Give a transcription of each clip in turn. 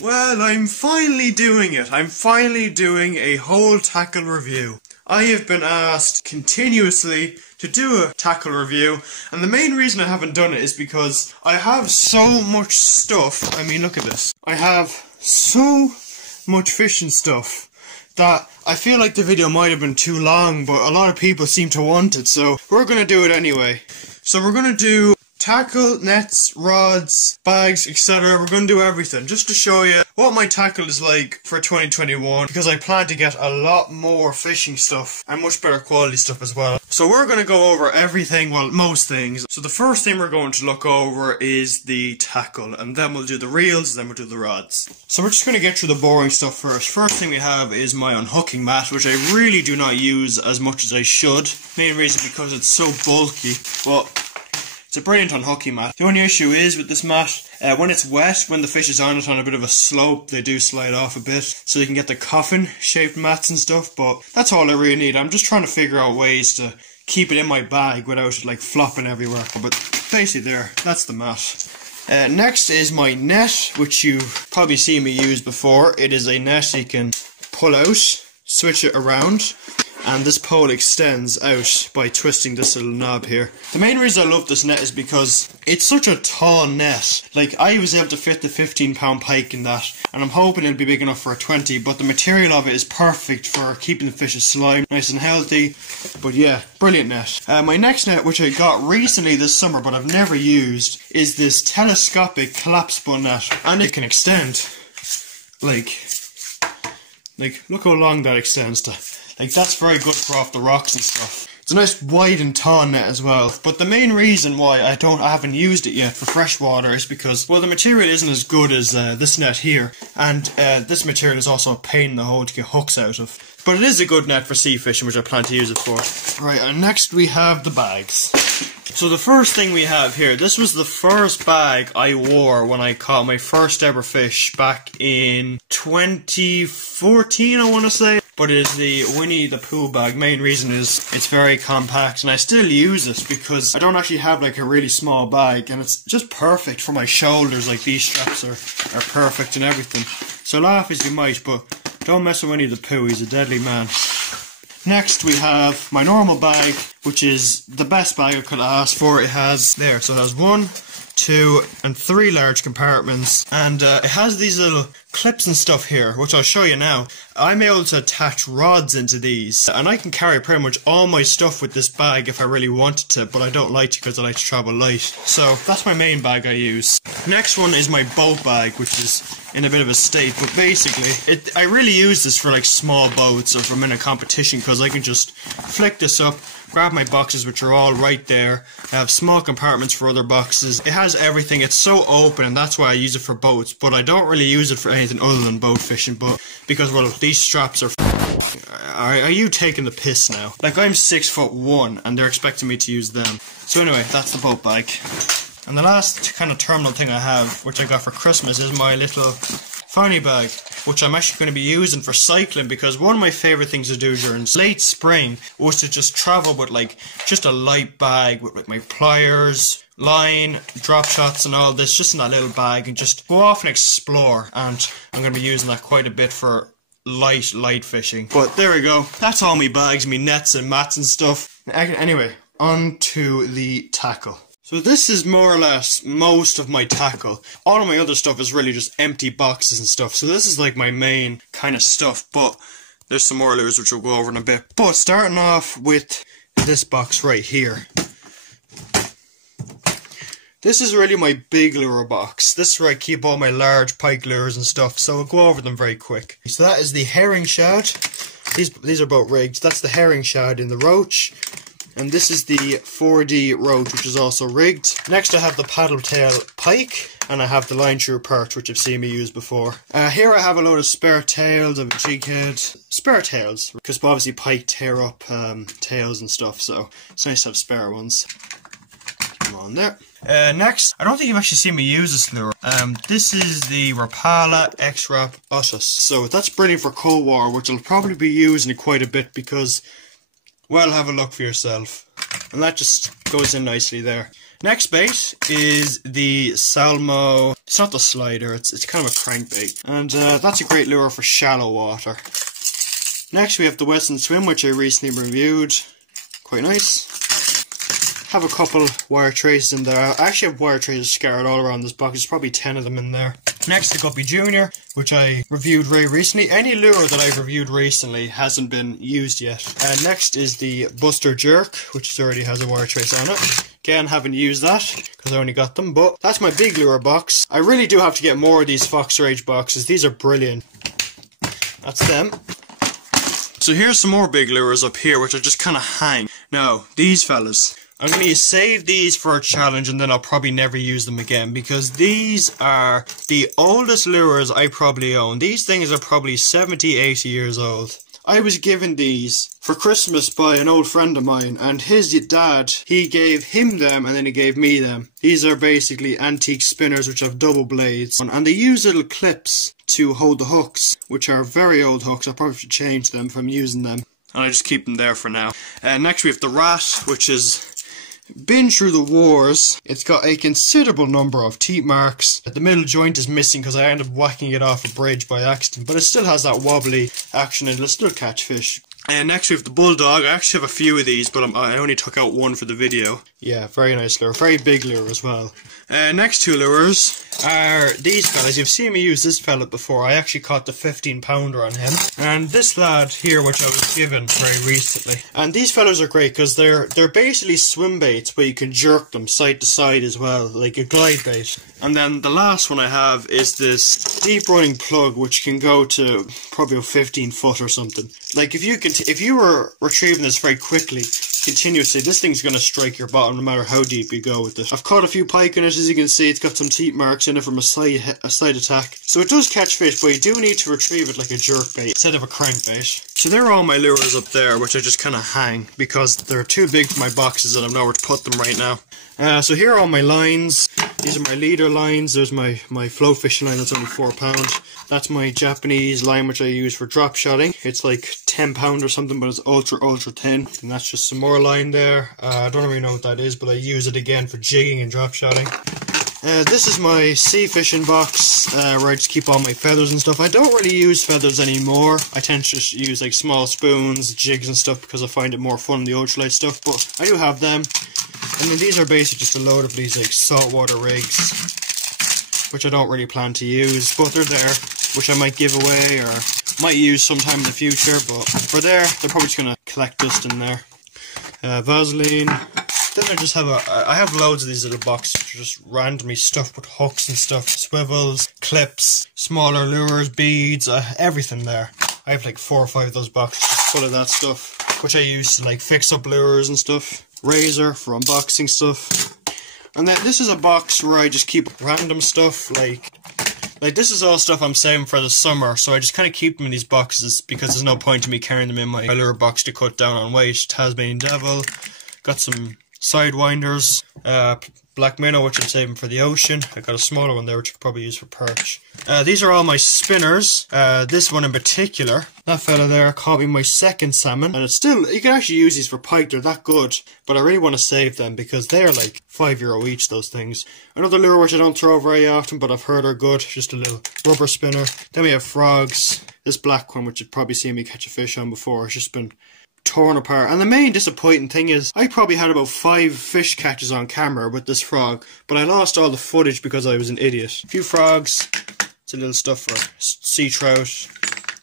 Well, I'm finally doing it. I'm finally doing a whole tackle review. I have been asked continuously to do a tackle review, and the main reason I haven't done it is because I have so much stuff. I mean, look at this. I have so much fishing stuff that I feel like the video might have been too long, but a lot of people seem to want it, so we're gonna do it anyway. So we're gonna do tackle, nets, rods, bags, etc. We're going to do everything just to show you what my tackle is like for 2021, because I plan to get a lot more fishing stuff and much better quality stuff as well. So we're going to go over everything, well, most things. So the first thing we're going to look over is the tackle, and then we'll do the reels, then we'll do the rods. So we're just going to get through the boring stuff first. First thing we have is my unhooking mat, which I really do not use as much as I should. Main reason because it's so bulky, but it's a brilliant unhooking mat. The only issue is with this mat, when it's wet, when the fish is on it on a bit of a slope, they do slide off a bit, so you can get the coffin shaped mats and stuff, but that's all I really need. I'm just trying to figure out ways to keep it in my bag without it like flopping everywhere, but basically that's the mat. Next is my net, which you've probably seen me use before. It is a net you can pull out, switch it around, and this pole extends out by twisting this little knob here. The main reason I love this net is because it's such a tall net. Like, I was able to fit the 15-pound pike in that, and I'm hoping it'll be big enough for a 20, but the material of it is perfect for keeping the fish's slime nice and healthy. But yeah, brilliant net. My next net, which I got recently this summer but I've never used, is this telescopic collapsible net, and it can extend. Like look how long that extends to. Like, that's very good for off the rocks and stuff. It's a nice wide and tall net as well. But the main reason why I haven't used it yet for freshwater is because, well, the material isn't as good as this net here. And this material is also a pain in the hole to get hooks out of. But it is a good net for sea fishing, which I plan to use it for. Right, and next we have the bags. So the first thing we have here, this was the first bag I wore when I caught my first ever fish back in 2014, I want to say. But it is the Winnie the Pooh bag. Main reason is it's very compact, and I still use it because I don't actually have like a really small bag, and it's just perfect for my shoulders. Like, these straps are perfect and everything. So laugh as you might, but don't mess with Winnie the Pooh, he's a deadly man. Next we have my normal bag, which is the best bag I could ask for. It has 1, 2 and 3 large compartments, and it has these little clips and stuff here, which I'll show you now. I'm able to attach rods into these, and I can carry pretty much all my stuff with this bag if I really wanted to, but I don't like to because I like to travel light. So that's my main bag I use. Next one is my boat bag, which is in a bit of a state, but basically I really use this for like small boats or if I'm in a competition, because I can just flick this up, grab my boxes, which are all right there. I have small compartments for other boxes. It has everything. It's so open, and that's why I use it for boats, but I don't really use it for anything other than boat fishing, but because, well, these straps are are you taking the piss now? Like, I'm 6'1", and they're expecting me to use them. So anyway, that's the boat bag. And the last kind of terminal thing I have, which I got for Christmas, is my little fanny bag, which I'm actually going to be using for cycling, because one of my favourite things to do during late spring was to just travel with like just a light bag with like my pliers, line, drop shots and all this, just in that little bag, and just go off and explore. And I'm going to be using that quite a bit for light fishing. But there we go, that's all my bags, me nets and mats and stuff. Anyway, on to the tackle. So this is more or less most of my tackle. All of my other stuff is really just empty boxes and stuff. So this is like my main kind of stuff, but there's some more lures which we'll go over in a bit. But starting off with this box right here. This is really my big lure box. This is where I keep all my large pike lures and stuff, so I'll go over them very quick. So that is the herring shad. These are both rigged. That's the herring shad in the roach. And this is the 4D roach, which is also rigged. Next I have the paddle tail pike, and I have the line through perch, which you've seen me use before. Here I have a load of spare tails, of a jig head. Spare tails, because obviously pike tear up tails and stuff, so it's nice to have spare ones. Come on there. Next, I don't think you've actually seen me use this lure. This is the Rapala X-Rap Otus. So that's brilliant for cold water, which I'll probably be using it quite a bit because, well, have a look for yourself. And that just goes in nicely there. Next bait is the Salmo It's not the slider, it's kind of a crankbait. And that's a great lure for shallow water. Next we have the Western Swim, which I recently reviewed. Quite nice. Have a couple wire traces in there. I actually have wire traces scattered all around this box. There's probably 10 of them in there. Next, the Guppy Junior, which I reviewed very recently. Any lure that I've reviewed recently hasn't been used yet. Next is the Buster Jerk, which already has a wire trace on it. Again, haven't used that because I only got them, but that's my big lure box. I really do have to get more of these Fox Rage boxes. These are brilliant. That's them. So here's some more big lures up here, which I just kind of hang. Now, these fellas. I'm going to save these for a challenge and then I'll probably never use them again because these are the oldest lures I probably own. These things are probably 70, 80 years old. I was given these for Christmas by an old friend of mine, and his dad, he gave him them and then he gave me them. These are basically antique spinners which have double blades, and they use little clips to hold the hooks, which are very old hooks. I probably should change them if I'm using them. And I just keep them there for now. Next we have the Rat, which has been through the wars. It's got a considerable number of teeth marks. The middle joint is missing because I ended up whacking it off a bridge by accident, but it still has that wobbly action and it'll still catch fish. Next we have the Bulldog. I actually have a few of these, but I only took out one for the video. Yeah, very nice lure. Very big lure as well. Next two lures are these fellas. You've seen me use this fella before. I actually caught the 15-pounder on him. And this lad here, which I was given very recently. And these fellas are great because they're basically swim baits, but you can jerk them side to side as well, like a glide bait. And then the last one I have is this deep running plug, which can go to probably 15 foot or something. Like if you were retrieving this very quickly, continuously, this thing's going to strike your bottom no matter how deep you go with it. I've caught a few pike in it, as you can see. It's got some teeth marks in it from a side attack. So it does catch fish, but you do need to retrieve it like a jerk bait instead of a crankbait. So there are all my lures up there, which I just kind of hang because they're too big for my boxes and I've nowhere to put them right now. So here are all my lines. These are my leader lines. There's my float fishing line that's only £4. That's my Japanese line which I use for drop shotting. It's like £10 or something, but it's ultra thin. And that's just some more line there. I don't really know what that is, but I use it again for jigging and drop shotting. This is my sea fishing box where I just keep all my feathers and stuff. I don't really use feathers anymore. I tend to just use like small spoons, jigs and stuff because I find it more fun than the ultralight stuff, but I do have them. And then these are basically just a load of these like saltwater rigs, which I don't really plan to use, but they're there, which I might give away or might use sometime in the future, but for there, they're probably just going to collect dust in there. Vaseline. Then I have loads of these little boxes which are just randomly stuffed with hooks and stuff, swivels, clips, smaller lures, beads, everything there. I have like 4 or 5 of those boxes just full of that stuff, which I use to like fix up lures and stuff. Razor for unboxing stuff. And then this is a box where I just keep random stuff, like this is all stuff I'm saving for the summer, so I just kind of keep them in these boxes because there's no point to me carrying them in my lure box to cut down on weight. Tasmanian Devil, got some sidewinders, black minnow which I'm saving for the ocean. I got a smaller one there which I could probably use for perch. These are all my spinners. This one in particular, that fella there caught me my second salmon, and it's still, you can actually use these for pike, they're that good, but I really want to save them because they're like €5 each, those things. Another lure which I don't throw very often but I've heard are good, just a little rubber spinner. Then we have frogs. This black one which you've probably seen me catch a fish on before, it's just been torn apart. And the main disappointing thing is I probably had about 5 fish catches on camera with this frog, but I lost all the footage because I was an idiot. A few frogs, it's a little stuff for sea trout,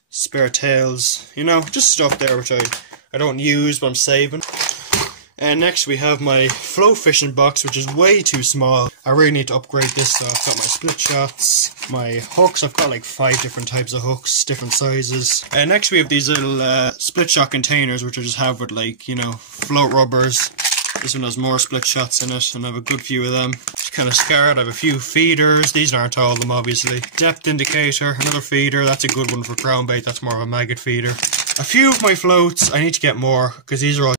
spare tails, you know, just stuff there which I don't use but I'm saving. And next we have my flow fishing box, which is way too small. I really need to upgrade this, so I've got my split shots, my hooks. I've got like 5 different types of hooks, different sizes. And next we have these little split shot containers, which I just have with like, you know, float rubbers. This one has more split shots in it, and I have a good few of them. Just kind of scarred. I have a few feeders. These aren't all of them, obviously. Depth indicator, another feeder. That's a good one for ground bait. That's more of a maggot feeder. A few of my floats. I need to get more, because these are all...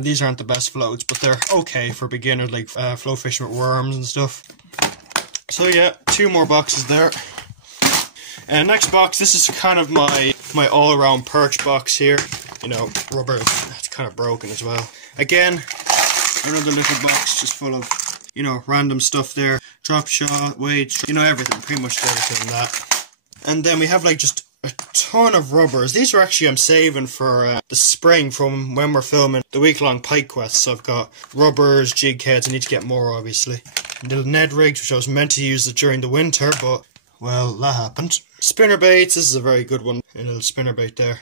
these aren't the best floats, but they're okay for beginners, like flow fishing with worms and stuff. So yeah, 2 more boxes there. Next box, this is kind of my all-around perch box here. You know, rubber, it's kind of broken as well. Again, another little box just full of, you know, random stuff there. drop shot, weights, you know, everything, pretty much everything in that. And then we have like just a ton of rubbers. These are actually I'm saving for the spring from when we're filming the week-long pike quest. So I've got rubbers, jig heads, I need to get more obviously. Little Ned rigs, which I was meant to use it during the winter, but well, that happened. Spinner baits, this is a very good one. A little spinner bait there.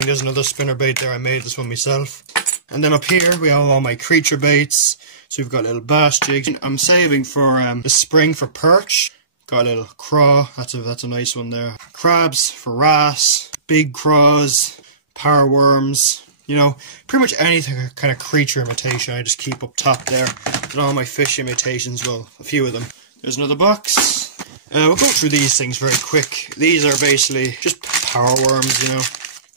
And there's another spinner bait there, I made this one myself. And then up here we have all my creature baits. So we've got little bass jigs. I'm saving for the spring for perch. Got a little craw, that's a nice one there. Crabs for wrasse, big craws, power worms, you know, pretty much anything kind of creature imitation I just keep up top there. And all my fish imitations, well, a few of them. There's another box. We'll go through these things very quick. These are basically just power worms,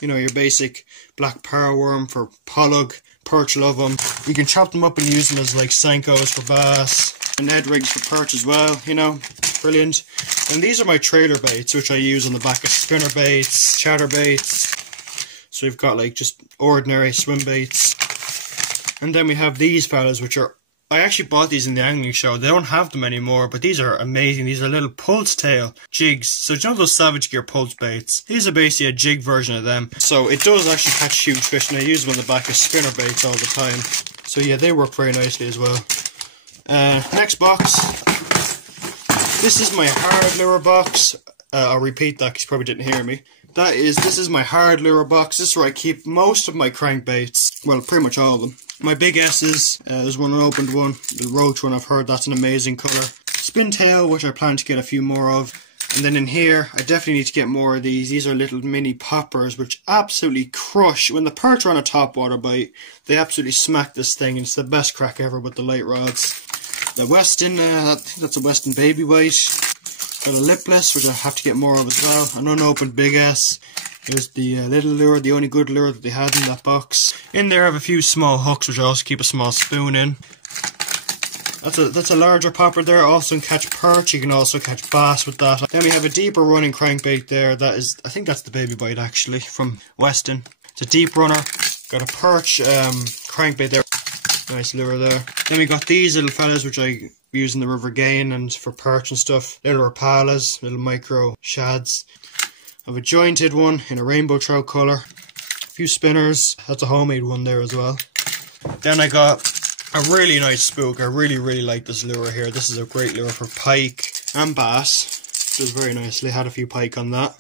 you know your basic black power worm for pollock, perch love them. You can chop them up and use them as like Senkos for bass, and Ned rigs for perch as well, you know. Brilliant. And these are my trailer baits, which I use on the back of spinner baits, chatter baits. So we've got like just ordinary swim baits. And then we have these fellas, which are, I actually bought these in the angling show. They don't have them anymore, but these are amazing. These are little pulse tail jigs. So you know those Savage Gear pulse baits? These are basically a jig version of them. So it does actually catch huge fish, and I use them on the back of spinner baits all the time. So yeah, they work very nicely as well. Next box. This is my hard lure box. I'll repeat that because you probably didn't hear me. This is my hard lure box. This is where I keep most of my crankbaits. Well, pretty much all of them. My big S's. There's one unopened one. The roach one, I've heard that's an amazing colour. Spin tail, which I plan to get a few more of. And then in here, I definitely need to get more of these. These are little mini poppers, which absolutely crush. When the perch are on a topwater bite, they absolutely smack this thing. And it's the best crack ever with the light rods. The Weston, I think that's a Weston baby white. Got a lipless, which I have to get more of as well. An unopened big S. Here's the little lure, the only good lure that they had in that box. In there I have a few small hooks, which I also keep a small spoon in. That's a larger popper there. Also can catch perch. You can also catch bass with that. Then we have a deeper running crankbait there. That is, I think that's the baby bite actually from Weston. It's a deep runner. Got a perch crankbait there. Nice lure there. Then we got these little fellas, which I use in the River Gain and for perch and stuff. Little rapalas, little micro shads. I have a jointed one in a rainbow trout colour. A few spinners. That's a homemade one there as well. Then I got a really nice spook. I really like this lure here. This is a great lure for pike and bass. Does very nicely. Had a few pike on that.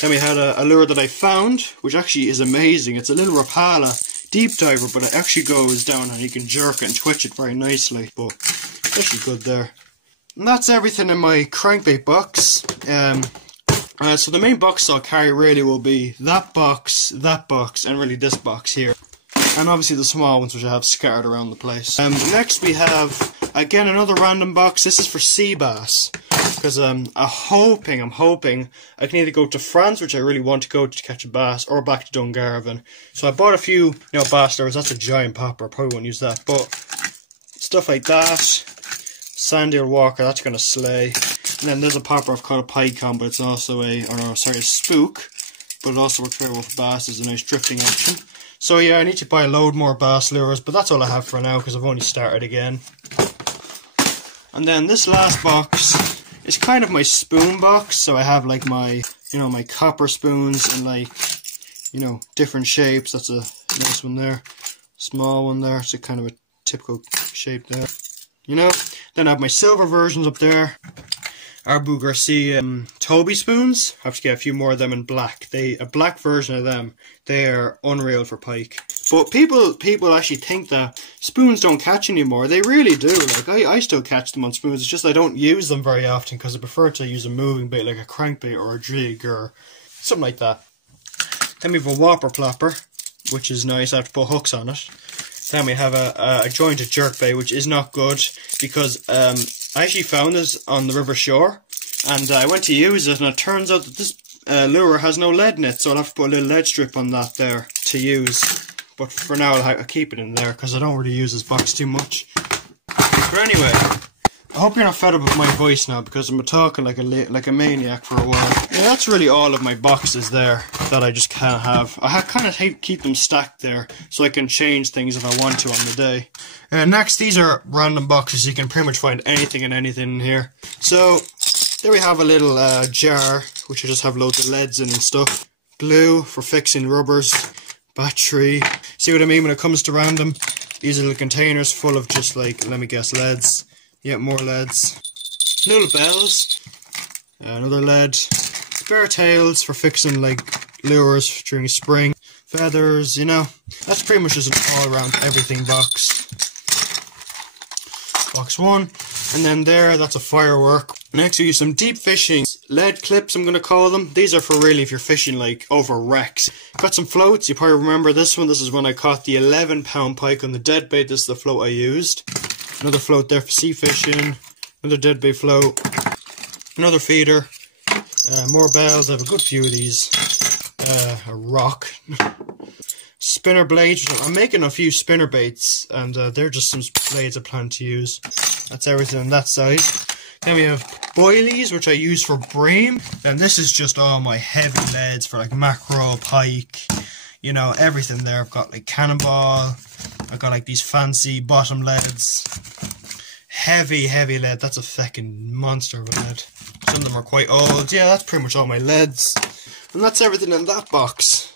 Then we had a lure that I found, which actually is amazing. It's a little rapala. Deep diver, but it actually goes down and you can jerk it and twitch it very nicely, but it's actually good there. And that's everything in my crankbait box. So the main box I'll carry really will be that box, and really this box here. And obviously the small ones which I have scattered around the place. Next we have, again, another random box. This is for sea bass. Because I'm hoping I can either go to France, which I really want to go to catch a bass, or back to Dungarvan. So I bought a few, bass lures. That's a giant popper. I probably won't use that. But stuff like that. Sandy Walker, that's going to slay. And then there's a popper I've caught a pike on, but it's also a spook. But it also works very well for bass. It's a nice drifting option. So yeah, I need to buy a load more bass lures, but that's all I have for now because I've only started again. And then this last box is kind of my spoon box. So I have like my, my copper spoons and like, different shapes. That's a nice one there. Small one there. It's a kind of a typical shape there. Then I have my silver versions up there. Arbu Garcia Toby spoons. I have to get a few more of them in black. A black version of them. They are unreal for pike. But people actually think that spoons don't catch anymore. They really do. Like I still catch them on spoons. It's just I don't use them very often because I prefer to use a moving bait like a crankbait or a jig or something like that. Then we have a whopper plopper, which is nice. I have to put hooks on it. Then we have a jointed jerkbait, which is not good because I actually found this on the river shore, and I went to use it, and it turns out that this lure has no lead in it, so I'll have to put a little lead strip on that there to use. But for now, I'll keep it in there because I don't really use this box too much. But anyway, I hope you're not fed up with my voice now, because I'm talking like a maniac for a while. Yeah, that's really all of my boxes there that I just can't have. I kind of keep them stacked there so I can change things if I want to on the day. Next, these are random boxes. You can pretty much find anything and anything in here. So there we have a little jar which I just have loads of leads in and stuff. Glue for fixing rubbers, battery. See what I mean when it comes to random? These are little containers full of just like, let me guess, leads. Yeah, more leads. Little bells. Another lead. Spare tails for fixing like lures during spring. Feathers, you know. That's pretty much just an all-around everything box. Box 1. And then there, that's a firework. Next we use some deep fishing lead clips, I'm going to call them. These are for really if you're fishing like over wrecks. Got some floats. You probably remember this one. This is when I caught the 11-pound pike on the deadbait. This is the float I used. Another float there for sea fishing. Another deadbait float. Another feeder. More bells. I have a good few of these. A rock. Spinner blades. I'm making a few spinner baits, and they're just some blades I plan to use. That's everything on that side. Then we have boilies, which I use for bream. And this is just all my heavy leads for like mackerel, pike, you know, everything there. I've got like cannonball. I've got like these fancy bottom leads. Heavy lead. That's a fucking monster of a lead. Some of them are quite old. Yeah, that's pretty much all my leads. And that's everything in that box.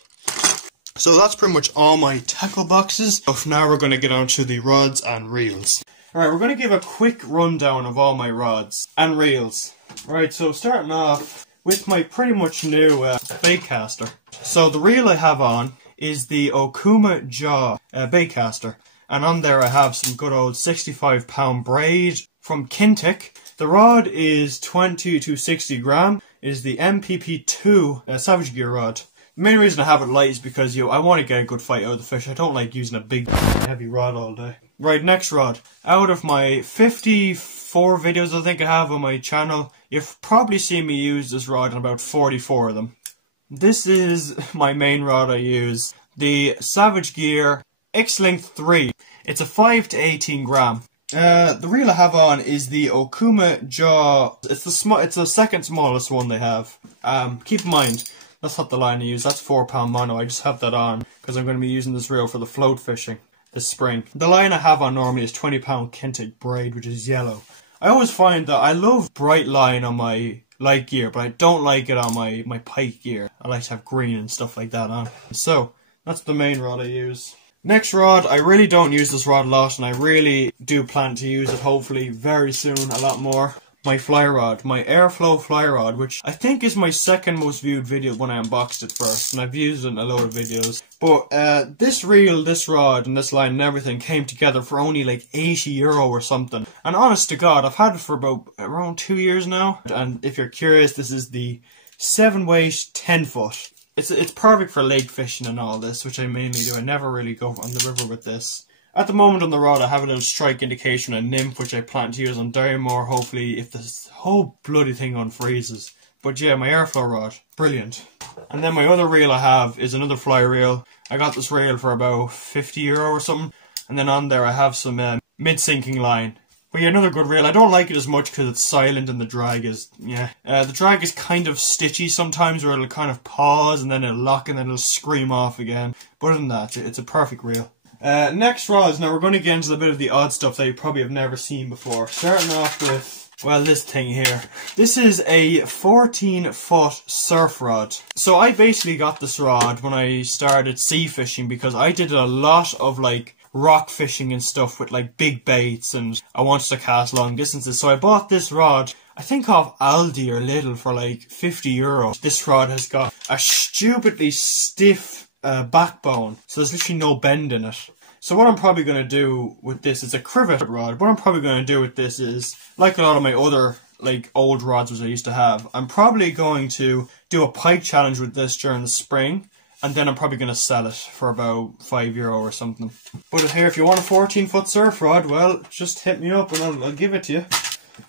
So that's pretty much all my tackle boxes. So now we're going to get on to the rods and reels. Alright, we're going to give a quick rundown of all my rods and reels. Alright, so starting off with my pretty much new baitcaster. So the reel I have on is the Okuma jaw baitcaster. And on there I have some good old 65-pound braid from Kintic. The rod is 20 to 60 gram. It is the MPP2 Savage Gear rod. The main reason I have it light is because I want to get a good fight out of the fish. I don't like using a big heavy rod all day. Right, next rod. Out of my 54 videos I think I have on my channel, you've probably seen me use this rod in about 44 of them. This is my main rod I use. The Savage Gear X-Length 3. It's a 5 to 18 gram. The reel I have on is the Okuma jaw. It's the second smallest one they have. Keep in mind, that's not the line I use. That's 4-pound mono. I just have that on because I'm going to be using this reel for the float fishing this spring. The line I have on normally is 20-pound Kintic braid, which is yellow. I always find that I love bright line on my light gear, but I don't like it on my pike gear. I like to have green and stuff like that on. So, that's the main rod I use. Next rod, I really don't use this rod a lot, and I really do plan to use it hopefully very soon, a lot more. My fly rod, my Airflo fly rod, which I think is my second most viewed video when I unboxed it first, and I've used it in a load of videos. But this reel, this rod, and this line and everything came together for only like €80 or something. And honest to God, I've had it for about around 2 years now. And if you're curious, this is the 7-weight 10-foot. It's perfect for lake fishing and all this, which I mainly do. I never really go on the river with this. At the moment on the rod I have a little strike indication, a nymph, which I plan to use on Diremore, hopefully if this whole bloody thing unfreezes. But yeah, my Airflo rod, brilliant. And then my other reel I have is another fly reel. I got this reel for about €50 or something. And then on there I have some mid-sinking line. But yeah, another good reel. I don't like it as much because it's silent and the drag is, yeah. The drag is kind of stitchy sometimes, where it'll kind of pause and then it'll lock and then it'll scream off again. But other than that, it's a perfect reel. Next rods, now we're going to get into a bit of the odd stuff that you probably have never seen before. Starting off with, well, this thing here. This is a 14-foot surf rod. So I basically got this rod when I started sea fishing because I did a lot of like rock fishing and stuff with like big baits and I wanted to cast long distances. So I bought this rod, I think off Aldi or Lidl for like €50. This rod has got a stupidly stiff backbone, so there's literally no bend in it. So what I'm probably going to do with this is a crivet rod. What I'm probably going to do with this is, like a lot of my other like old rods which I used to have, I'm probably going to do a pike challenge with this during the spring, and then I'm probably going to sell it for about €5 or something. But here, if you want a 14-foot surf rod, well, just hit me up and I'll give it to you.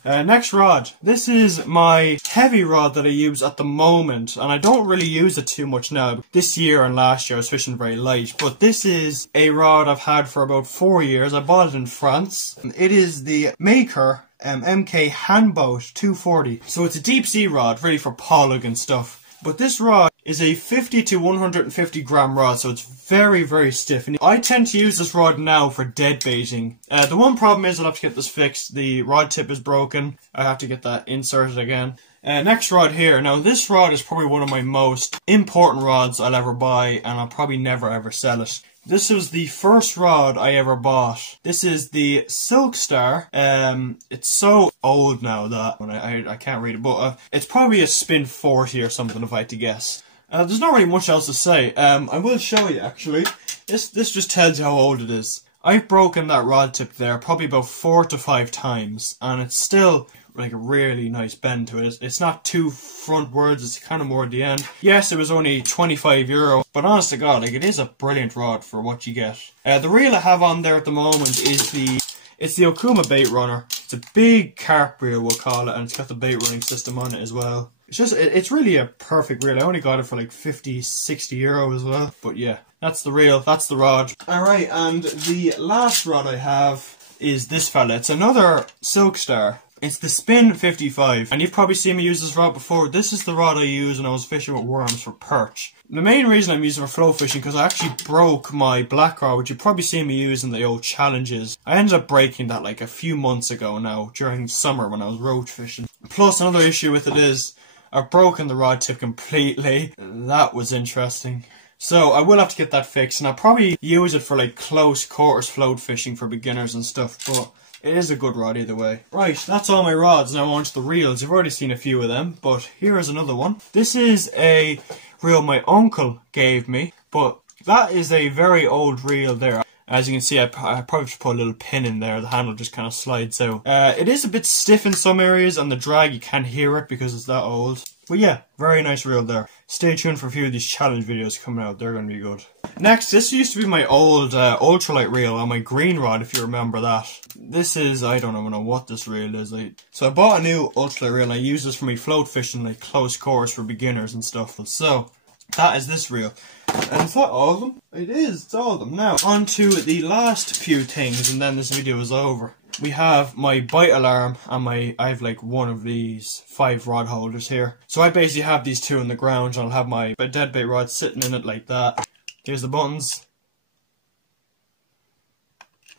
Next rod. This is my heavy rod that I use at the moment, and I don't really use it too much now. This year and last year I was fishing very light, but this is a rod I've had for about 4 years. I bought it in France. It is the Maker MK Handboat 240. So it's a deep sea rod, really for pollock and stuff. But this rod is a 50 to 150 gram rod, so it's very, very stiff. And I tend to use this rod now for dead baiting. The one problem is I'll have to get this fixed. The rod tip is broken. I have to get that inserted again. Next rod here. Now this rod is probably one of my most important rods I'll ever buy, and I'll probably never ever sell it. This was the first rod I ever bought. This is the Silk Star. It's so old now that I can't read it, but it's probably a spin 40 or something if I had to guess. There's not really much else to say. I will show you actually. This just tells you how old it is. I've broken that rod tip there probably about 4 to 5 times, and it's still like a really nice bend to it. It's not too frontwards, it's kind of more at the end. Yes, it was only €25, but honest to God, like, it is a brilliant rod for what you get. The reel I have on there at the moment is the Okuma baitrunner. It's a big carp reel, we'll call it, and it's got the bait running system on it as well. It's really a perfect reel. I only got it for like 50, €60 as well. But yeah, that's the reel, that's the rod. Alright, and the last rod I have is this fella. It's another Silk Star. It's the Spin 55, and you've probably seen me use this rod before. This is the rod I used when I was fishing with worms for perch. The main reason I'm using it for float fishing because I actually broke my black rod, which you've probably seen me use in the old challenges. I ended up breaking that like a few months ago now, during summer when I was roach fishing. Plus another issue with it is, I've broken the rod tip completely. That was interesting. So I will have to get that fixed, and I'll probably use it for like close quarters float fishing for beginners and stuff, but it is a good rod either way. Right, that's all my rods. Now on to the reels. You've already seen a few of them, but here is another one. This is a reel my uncle gave me, but that is a very old reel there. As you can see, I probably should put a little pin in there. The handle just kind of slides out. It is a bit stiff in some areas, and the drag, you can't hear it because it's that old. But yeah, very nice reel there. Stay tuned for a few of these challenge videos coming out. They're going to be good. Next, this used to be my old ultralight reel on my green rod, if you remember that. This is, I don't even know what this reel is. So I bought a new ultralight reel, and I use this for my float fishing, like close quarters for beginners and stuff. So that is this reel. And is that all of them? It is, it's all of them. Now, on to the last few things, and then this video is over. We have my bite alarm and I have like one of these 5 rod holders here. So I basically have these two on the ground, and I'll have my dead bait rod sitting in it like that. Here's the buttons.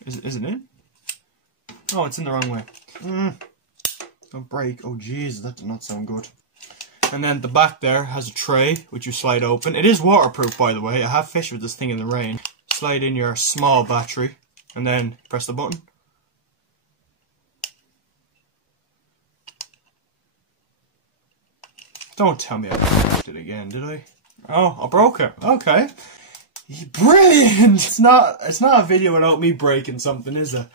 Is it in? Oh, it's in the wrong way. Don't break. Oh jeez, that did not sound good. And then the back there has a tray which you slide open. It is waterproof, by the way. I have fished with this thing in the rain. Slide in your small battery and then press the button. Don't tell me I broke it again, did I? Oh, I broke it. Okay. Brilliant! It's not a video without me breaking something, is it?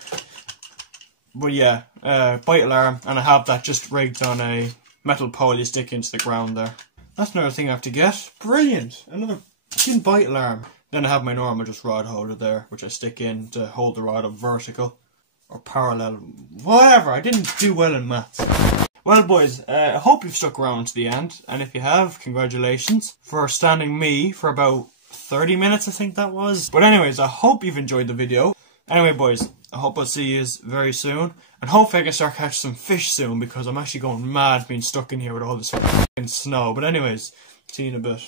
But yeah, bite alarm, and I have that just rigged on a metal pole you stick into the ground there. That's another thing I have to get. Brilliant! Another bite alarm. Then I have my normal just rod holder there, which I stick in to hold the rod up vertical or parallel. Whatever, I didn't do well in maths. Well boys, I hope you've stuck around to the end, and if you have, congratulations for standing me for about 30 minutes, I think that was. But anyways, I hope you've enjoyed the video. Anyway boys, I hope I'll see you very soon, and hopefully I can start catching some fish soon, because I'm actually going mad being stuck in here with all this fucking snow. But anyways, see you in a bit.